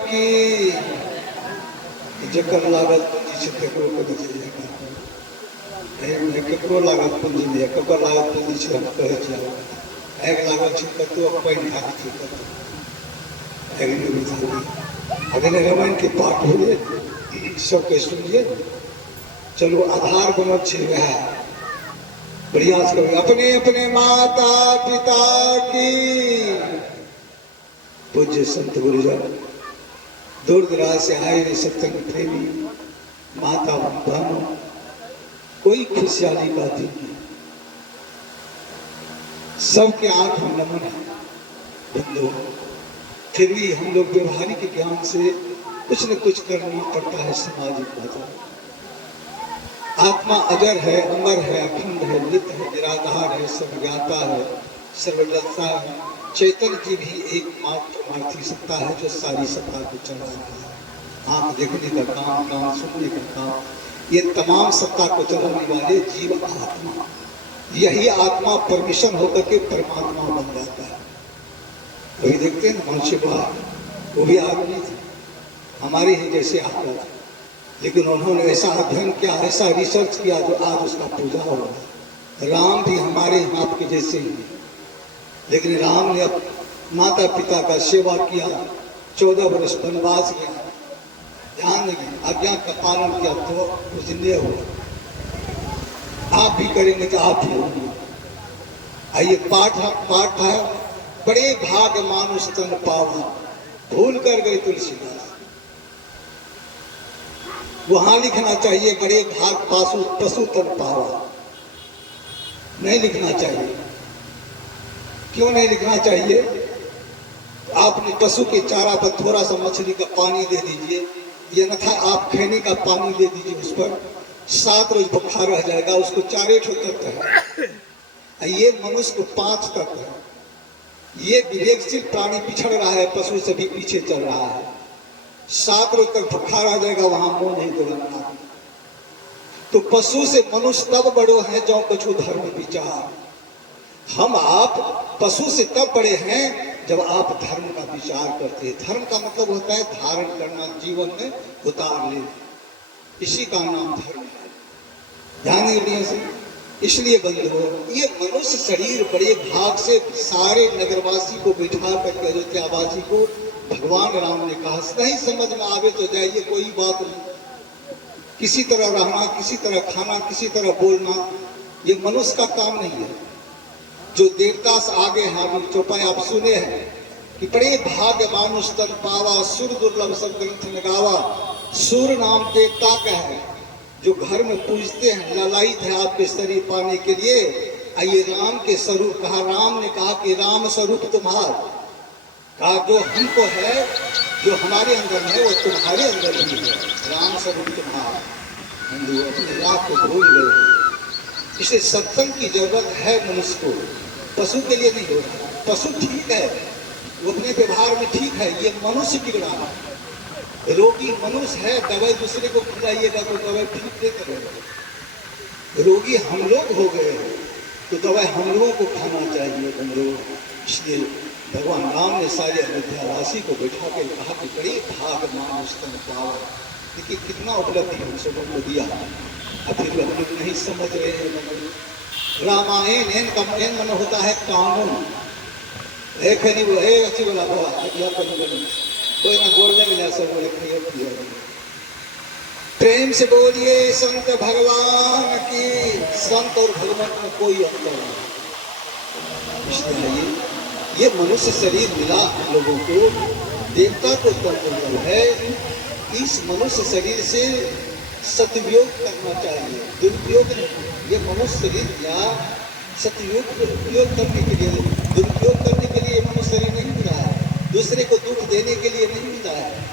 कि जकर लागत पूंजी से तेकरो कभी जाइएगा केकरो लागत पूंजी नहीं ककर लागत पूंजी से हम कहे छियै एक लागत छै कतो पानि ढाकी छै कतो एक नहीं बुझाई अगर रामायण के पाठ होइए सबके सुनिए चलो आधार बनल छै वह प्रयास करो अपने अपने माता पिता की पूज्य संत गुरुजन दूर दराज से आए हुए सत्संग प्रेमी माता बहनों कोई खुशहाली का दिन नहीं सबके आंख में नमन है बंधु फिर भी हम लोग व्यवहारिक ज्ञान से कुछ न कुछ करना पड़ता है सामाजिक बातों आत्मा अजर है अमर है अखंड है नित्य है निराधार है सर्वज्ञाता है सर्वज्ञता है चैतन्य की भी एकमात्र परमार्थी सत्ता है जो सारी सत्ता को चलाती है आंख देखने का काम कान सुनने का काम ये तमाम सत्ता को चलाने वाले जीव आत्मा यही आत्मा परमिशन होकर के परमात्मा बन जाता है वही देखते हैं ना मनुष्य वो भी आदमी थे हमारे ही जैसे आत्मा थे लेकिन उन्होंने ऐसा अध्ययन किया ऐसा रिसर्च किया जो आज उसका पूजा हो रहा है राम भी हमारे हाथ के जैसे ही लेकिन राम ने माता पिता का सेवा किया 14 वर्ष वनवास किया ध्यान नहीं आज्ञा का पालन किया तो जिंदे हुआ आप भी करेंगे तो आप भी होंगे आइए पाठ है बड़े भाग मानुष तन पावा भूल कर गए तुलसीदास वहां लिखना चाहिए बड़े भाग पशु तन पावा नहीं लिखना चाहिए क्यों नहीं लिखना चाहिए आपने पशु के चारा पर थोड़ा सा मछली का पानी दे दीजिए ये न था आप खैनी का पानी दे दीजिए उस पर 7 रोज बुखार रह जाएगा उसको 4 तत्व है ये मनुष्य को 5 तत्व है ये विवेकशील प्राणी पिछड़ रहा है पशु से भी पीछे चल रहा है 7 रोज तक बुखार आ जाएगा वहां मुंह नहीं दौड़ना तो पशु से मनुष्य तब बड़ो है जो कछु धर्म विचार हम आप पशु से तब बड़े हैं जब आप धर्म का विचार करते हैं धर्म का मतलब होता है धारण करना जीवन में उतार ले इसी का नाम धर्म है ध्यान नहीं से इसलिए बंधुओं ये मनुष्य शरीर बड़े भाग से सारे नगरवासी को बिठा करके अयोध्यावासी को भगवान राम ने कहा नहीं समझ में आवे तो जाइए कोई बात नहीं किसी तरह रहना किसी तरह खाना किसी तरह बोलना ये मनुष्य का काम नहीं है जो देवता से आगे हैं अभी चौपाई आप सुने हैं कि बड़े भाग्य मानुष तन पावा सुर दुर्लभ सब ग्रंथ में गावा सूर्य नाम देवता का है जो घर में पूजते हैं ललायित है आपके शरीर पाने के लिए आइए राम के स्वरूप कहा राम ने कहा कि राम स्वरूप तुम्हार कहा जो हमको है जो हमारे अंदर है वो तुम्हारे अंदर भी है राम स्वरूप तुम्हार हिंदू अपने राह को भूल गए इसे सत्संग की जरूरत है मनुष्य को पशु के लिए नहीं हो रहा पशु ठीक है वो अपने व्यवहार में ठीक है ये मनुष्य बिगड़ा है रोगी मनुष्य है दवाई दूसरे को खिलाइएगा तो दवाई ठीक दे करेगा रोगी हम लोग हो गए हैं तो दवाई हम लोगों को खाना चाहिए हम लोग इसलिए भगवान राम ने सारे अयोध्यावासी को बैठा के कहा कि बड़े भाग मानुष तन पावा देखिए कितना उपलब्धि हम सबों को दिया फिर भी हम लोग नहीं समझ रहे हैं रामायण एन मन होता है कानून एक नहीं वो अच्छी बोला कोई ना बोलने मिला सब बोले प्रेम से बोलिए संत भगवान की संत और भगवान में कोई अंतर नहीं इसलिए ये मनुष्य शरीर मिला हम लोगों को देवता को तत्व है इस मनुष्य शरीर से सदुपयोग करना चाहिए दुरुपयोग नहीं ये मनुष्य शरीर या सदुपयोग करने के लिए दुरुपयोग करने के लिए मनुष्य शरीर नहीं मिला है दूसरे को दुख देने के लिए नहीं मिला है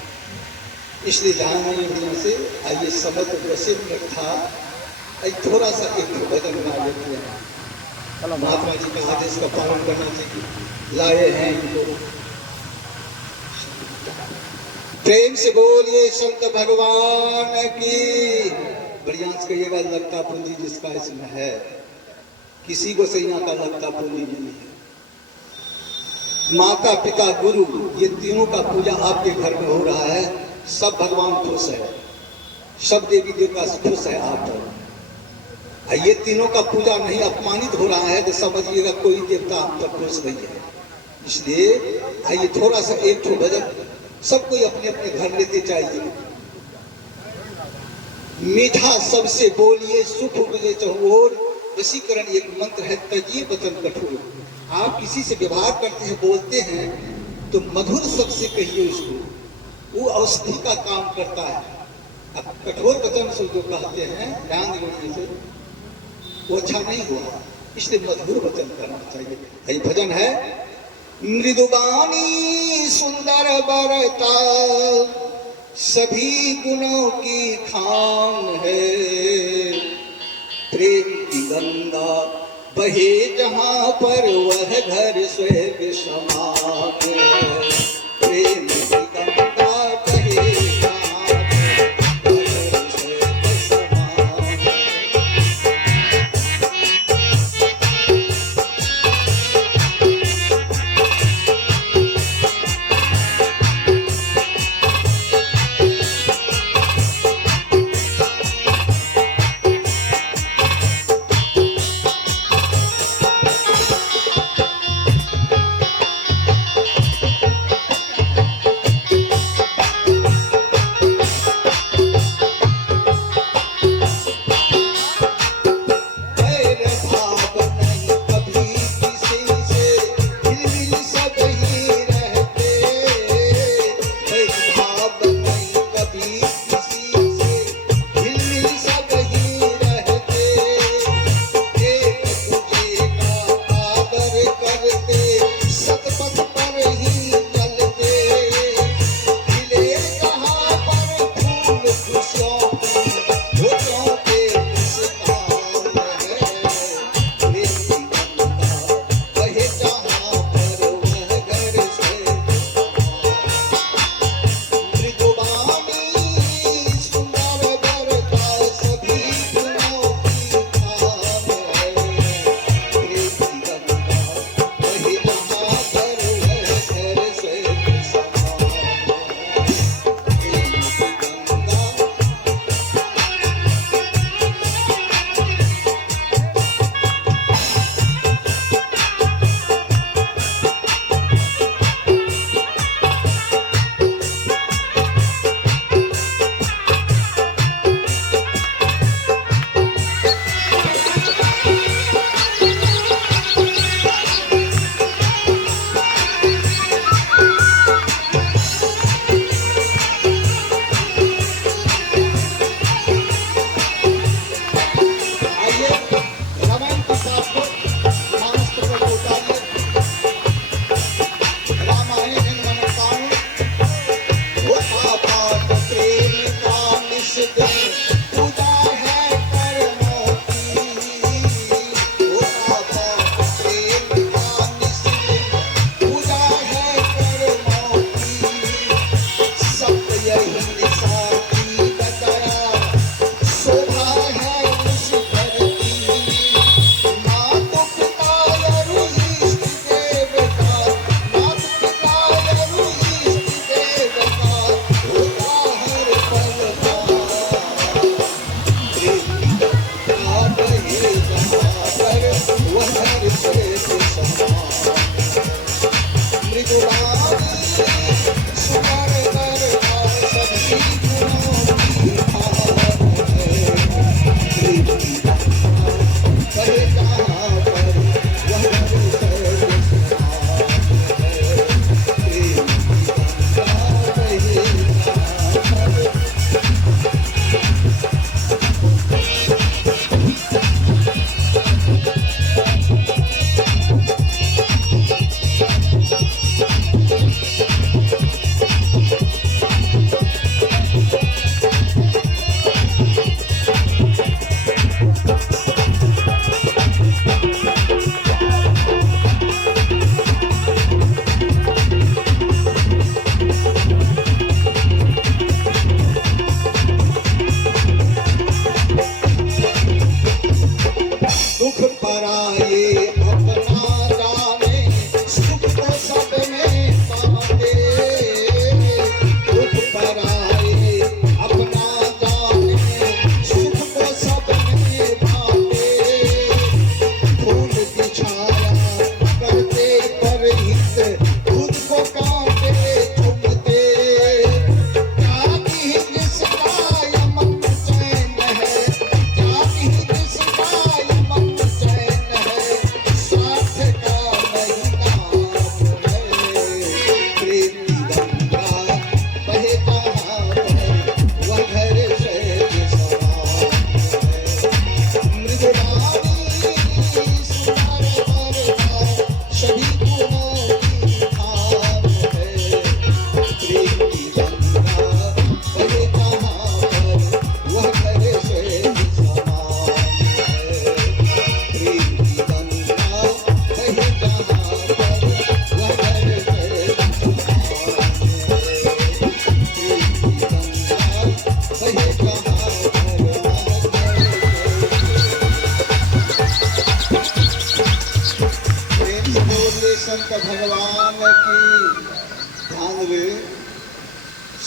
इसलिए जहाँ से आइए समझ प्रसिद्ध में था थोड़ा सा एक भजन गा लेते हैं महात्मा जी के आदेश का पालन करना चाहिए लाए हैं इनको प्रेम से बोलिए संत भगवान की बढ़िया से कहिएगा लगता पूंजी जिसका इसमें है किसी को सैया का लगता पूंजी नहीं है माता पिता गुरु, ये तीनों का पूजा आपके घर में हो रहा है, सब भगवान खुश है, सब देवी देवता खुश है आप पर। ये तीनों का पूजा नहीं अपमानित हो रहा है तो समझिएगा कोई देवता आप पर खुश नहीं है। इसलिए आइए थोड़ा सा एक ठो भजन सब कोई अपने अपने घर लेते चाहिए। मीठा सबसे बोलिए सुख मिले चहुओर, वशीकरण एक मंत्र है तजिए वचन कठोर। आप किसी से व्यवहार करते हैं बोलते हैं तो मधुर सबसे कहिए उसको, वो औषधि का काम करता है। अब कठोर वचन से जो कहते हैं ध्यान देने से वो अच्छा नहीं हुआ, इसलिए मधुर वचन करना चाहिए। यही भजन है, मृदुबानी सुंदर बरता सभी गुणों की खान है, प्रेम की गंगा बहे जहां पर वह घर स्वर्ग समान है। प्रेम की गंगा बहे जहां पर वह घर स्वर्ग समान है।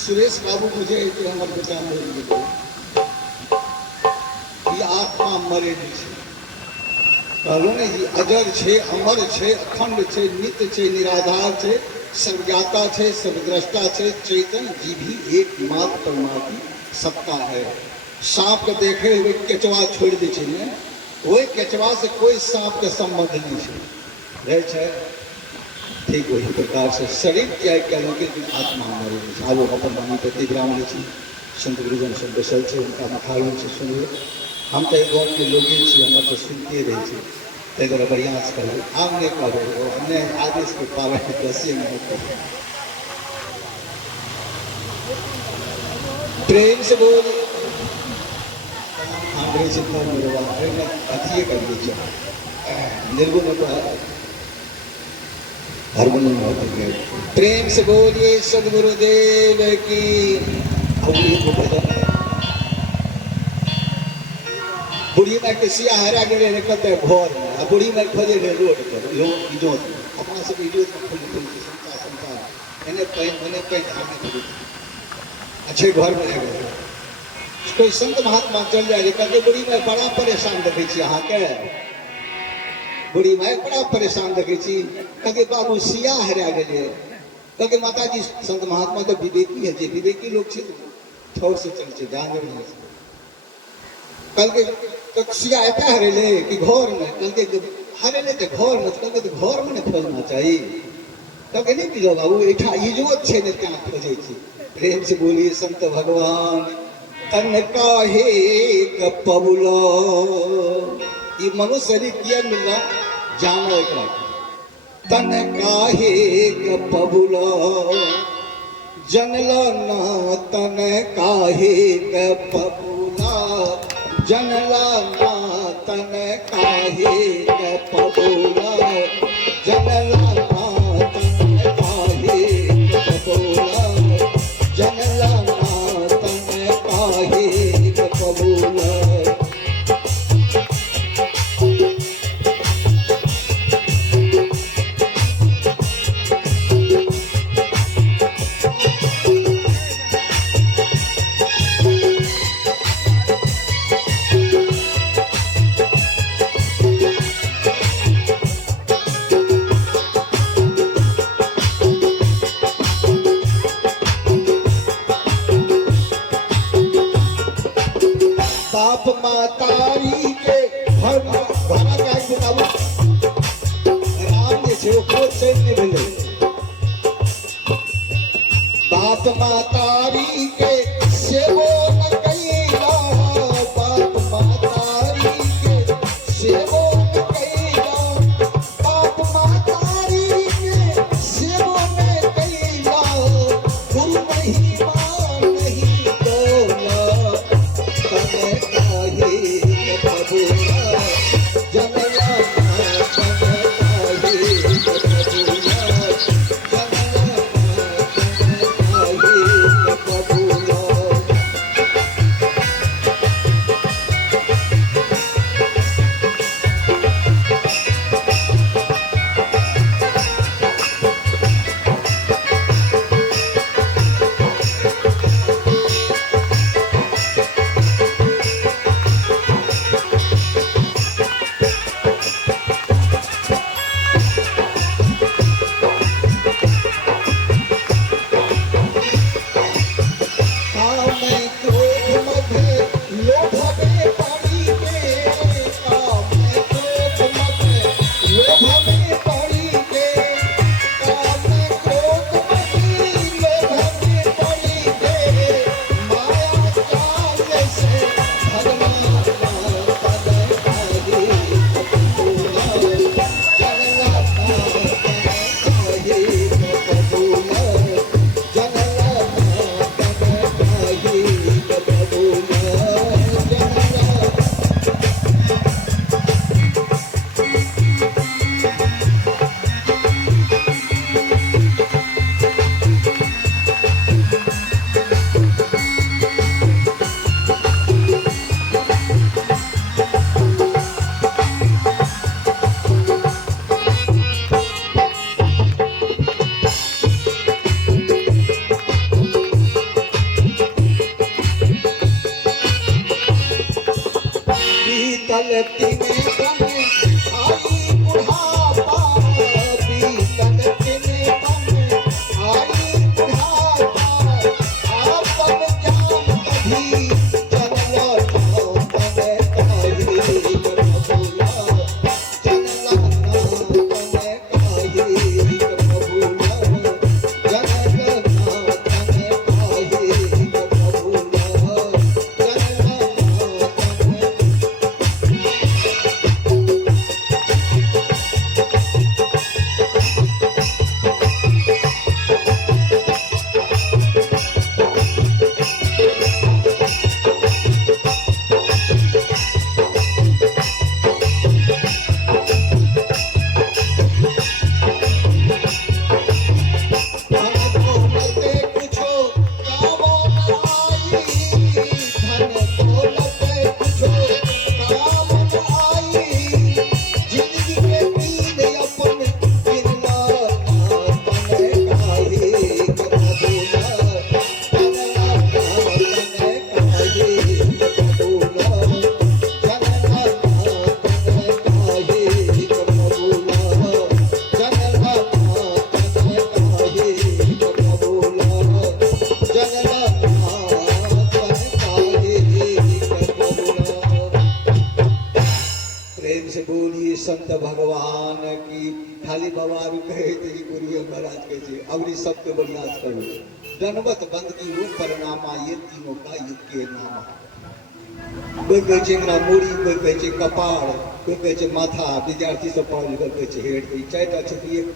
सुरेश बाबू मुझे तो हमारे बेटा ये आत्मा मरे नहीं छे कहलो ने जी अजर छे अमर छे अखंड छे नित्य छे निराधार छे सर्वज्ञाता छे सर्वद्रष्टा छे चैतन्य जी भी एकमात्र परमात्मा की सत्ता है। सांप के देखे हुए केचवा छोड़ दी छे ने वही केचवा से कोई सांप के संबंध नहीं छे ठीक वही प्रकार से शरीर त्याग करें कि आत्मा मरे आगो अपन वाणी प्रति ब्राह्मण छी संत गुरुजन सब बैसल छे उनका मखाड़ू से सुनिए हम तो गाँव के लोग हम तो सुनते रहे छी ते द्वारा प्रयास करो आमने करो हमने आदेश के पावे दसिए में प्रेम से बोल अंग्रेजी में मेरा अतिए कर दीजिए निर्गुण को हारमोनियम प्रेम से बोलिए सदगुरुदेव की। बुढ़ी में किसिया हरा गिरे निकलते घर में बुढ़ी में खोजे गए रोड पर इजोत अपना सब इजोत में खोज संता संता इन्हें पैन अच्छे घर में रह गए कोई संत महात्मा चल जाए कहते बुढ़ी में बड़ा परेशान देखे अहाँ के बुढ़ी माई बड़ा परेशान देखे कहते बाबू सिया हरा गए कहते माता जी संत महात्मा तो विवेकी है विवेकी लोग थोड़ से चल ध्यान कल के तो सिया एता हरेले कि घर में कल के हरेले तो घर में कल के घर में नहीं खोजना चाहिए कल के नहीं पीजो बाबू एठा इजोत छे ने क्या खोजे छी प्रेम से बोलिए संत भगवान तन काहे कपबुलो ये मनुष्य शरीर किया मिलना जानो एकरा तन काहे कपबुलो जनला ना तन काहे कपबुला जनला ना तन काहे कपबुला जनला ना तन काहे कपबुला जनला ना तन काहे कपबुला। बाप मातारी के भाड़ा क्या बताओ राम जे छे वो खोज से नहीं भेले बाप मातारी के सेवो न कईला बाप मातारी के सेवो न कईला बाप मातारी के सेवो न कईला गुरु नहीं मान नहीं बोला तीन बन आई बुढ़ापा, बीतल तीन बन आई बुढ़ापा, आपन जान कभी चलल ठाव तने काहे प्रभुला, चलल ठाव तने काहे प्रभुला, चलल ठाव तने काहे प्रभुला, प्रेम से बोलिए संत भगवान की। खाली बाबा भी कहे तेरी गुरु महाराज कहे अवरी सबके बलियाज करो दंडवत बंदगी रूप परिणामा ये तीनों का युग के नामा। कोई कहे इंगना मूड़ी, कोई कहे कपाड़, कोई कहे माथा, विद्यार्थी सब पढ़ लिखल कहे हेड, चारिटा छे एक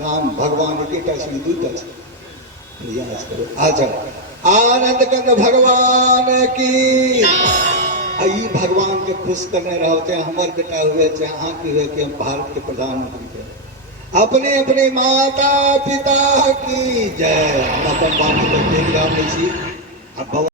राम भगवान एकेटा छे दूटा छे प्रयास करो। आजा आनंद कंद भगवान की। आई भगवान के खुश करने रहते हैं हमारे बेटा हुए चाहे अहाँ के हुए कि हम भारत के प्रधानमंत्री थे। अपने अपने माता पिता की जय। हम अपन बात को देख रहा हूँ।